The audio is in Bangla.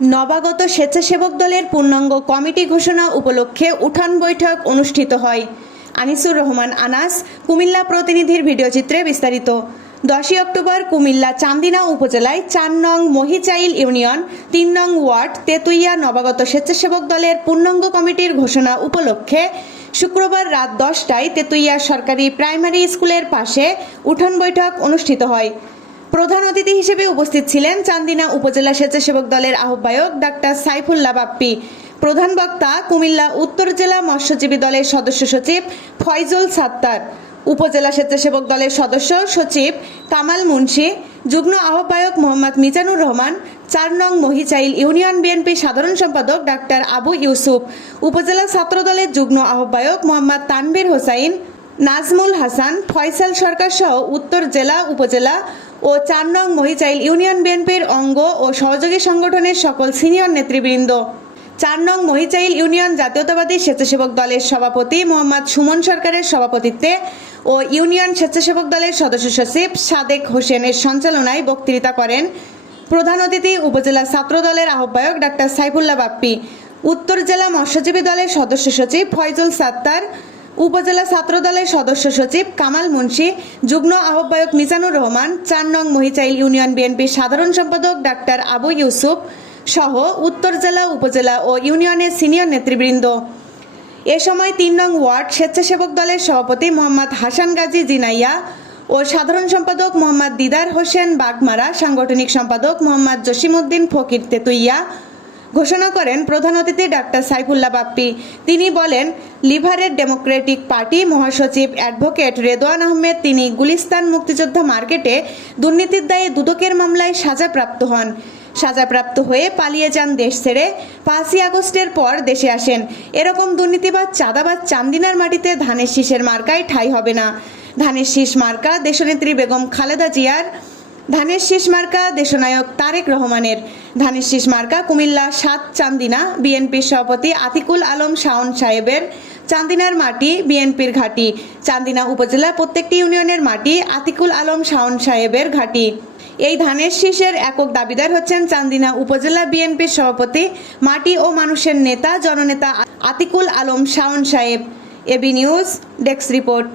নবাগত স্বেচ্ছাসেবক দলের পূর্ণাঙ্গ কমিটি ঘোষণা উপলক্ষে উঠান বৈঠক অনুষ্ঠিত হয়। আনিসুর রহমান আনাস, কুমিল্লা প্রতিনিধির ভিডিওচিত্রে বিস্তারিত। 10 অক্টোবর কুমিল্লা চান্দিনা উপজেলায় 4 নং মহিচাইল ইউনিয়ন 3 নং ওয়ার্ড তেতুইয়া নবাগত স্বেচ্ছাসেবক দলের পূর্ণাঙ্গ কমিটির ঘোষণা উপলক্ষে শুক্রবার রাত 10টায় তেতুইয়া সরকারি প্রাইমারি স্কুলের পাশে উঠান বৈঠক অনুষ্ঠিত হয়। প্রধান অতিথি হিসেবে উপস্থিত ছিলেন চান্দিনা উপজেলা স্বেচ্ছাসেবক দলের আহ্বায়ক ডাক্তার সাইফুল্লাহ বাপ্পি। প্রধান বক্তা কুমিল্লা উত্তর জেলা মৎস্যজীবী দলের সদস্য সচিব ফয়জুল সাত্তার, উপজেলা স্বেচ্ছাসেবক দলের সদস্য সচিব কামাল মুন্সি, যুগ্ম আহ্বায়ক মোহাম্মদ মিজানুর রহমান, 4 নং মহিচাইল ইউনিয়ন বিএনপি সাধারণ সম্পাদক ডাক্তার আবু ইউসুফ, উপজেলা ছাত্র দলের যুগ্ম আহ্বায়ক মোহাম্মদ তানভীর হোসাইন, নাজমুল হাসান, ফয়সাল সরকার সহ উত্তর জেলা, উপজেলা ও 4 নং মহিচাইল ইউনিয়ন বিএনপির অঙ্গ ও সহযোগী সংগঠনের সকল সিনিয়র নেতৃবৃন্দ, 4 নং মহিচাইল ইউনিয়ন জাতীয়তাবাদী স্বেচ্ছাসেবক দলের সভাপতি মোহাম্মদ সুমন সরকারের সভাপতিত্বে ও ইউনিয়ন স্বেচ্ছাসেবক দলের সদস্য সচিব সাদেক হোসেনের সঞ্চালনায় বক্তৃতা করেন প্রধান অতিথি উপজেলা ছাত্র দলের আহ্বায়ক ডাক্তার সাইফুল্লাহ বাপ্পি, উত্তর জেলা মৎস্যজীবী দলের সদস্য সচিব ফয়জুল সাত্তার, উপজেলা ছাত্র দলের সদস্য সচিব কামাল মুন্সি, যুগ্ম আহ্বায়ক মিজানুর রহমান, 4 নং মহিচাইল ইউনিয়ন বিএনপির সাধারণ সম্পাদক ডাক্তার আবু ইউসুফ সহ উত্তর জেলা, উপজেলা ও ইউনিয়নের সিনিয়র নেতৃবৃন্দ। এ সময় 3 নং ওয়ার্ড স্বেচ্ছাসেবক দলের সভাপতি মোহাম্মদ হাসান গাজী জিনাইয়া ও সাধারণ সম্পাদক মোহাম্মদ দিদার হোসেন বাগমারা, সাংগঠনিক সম্পাদক মোহাম্মদ জসিমউদ্দিন ফকির তেতুইয়া ঘোষণা করেন প্রধান অতিথি ডাক্তার সাইফুল্লাহ বাপ্পি। তিনি বলেন, লিবারেল ডেমোক্রেটিক পার্টি মহাসচিব অ্যাডভোকেট রেদওয়ান আহমেদ তিনি গুলিস্তান মুক্তিযোদ্ধা মার্কেটে দুর্নীতির দায়ে দুদকের মামলায় সাজাপ্রাপ্ত হন। সাজাপ্রাপ্ত হয়ে পালিয়ে যান দেশ ছেড়ে। 5ই আগস্টের পর দেশে আসেন। এরকম দুর্নীতিবাজ চাঁদাবাজ চান্দিনার মাটিতে ধানের শীষের মার্কায় ঠাঁই হবে না। ধানের শীষ মার্কা দেশনেত্রী বেগম খালেদা জিয়ার, ধানের শীষ মার্কা দেশনায়ক তারেক রহমানের, ধানের শীষ মার্কা কুমিল্লা 7 চান্দিনা বিএনপির সভাপতি আতিকুল আলম শাওন সাহেবের, চান্দিনার মাটি বিএনপির ঘাঁটি, চান্দিনা উপজেলা প্রত্যেকটি ইউনিয়নের মাটি আতিকুল আলম শাওন সাহেবের ঘাঁটি। এই ধানের শীষের একক দাবিদার হচ্ছেন চান্দিনা উপজেলা বিএনপির সভাপতি, মাটি ও মানুষের নেতা, জননেতা আতিকুল আলম শাওন সাহেব। AB news desk report.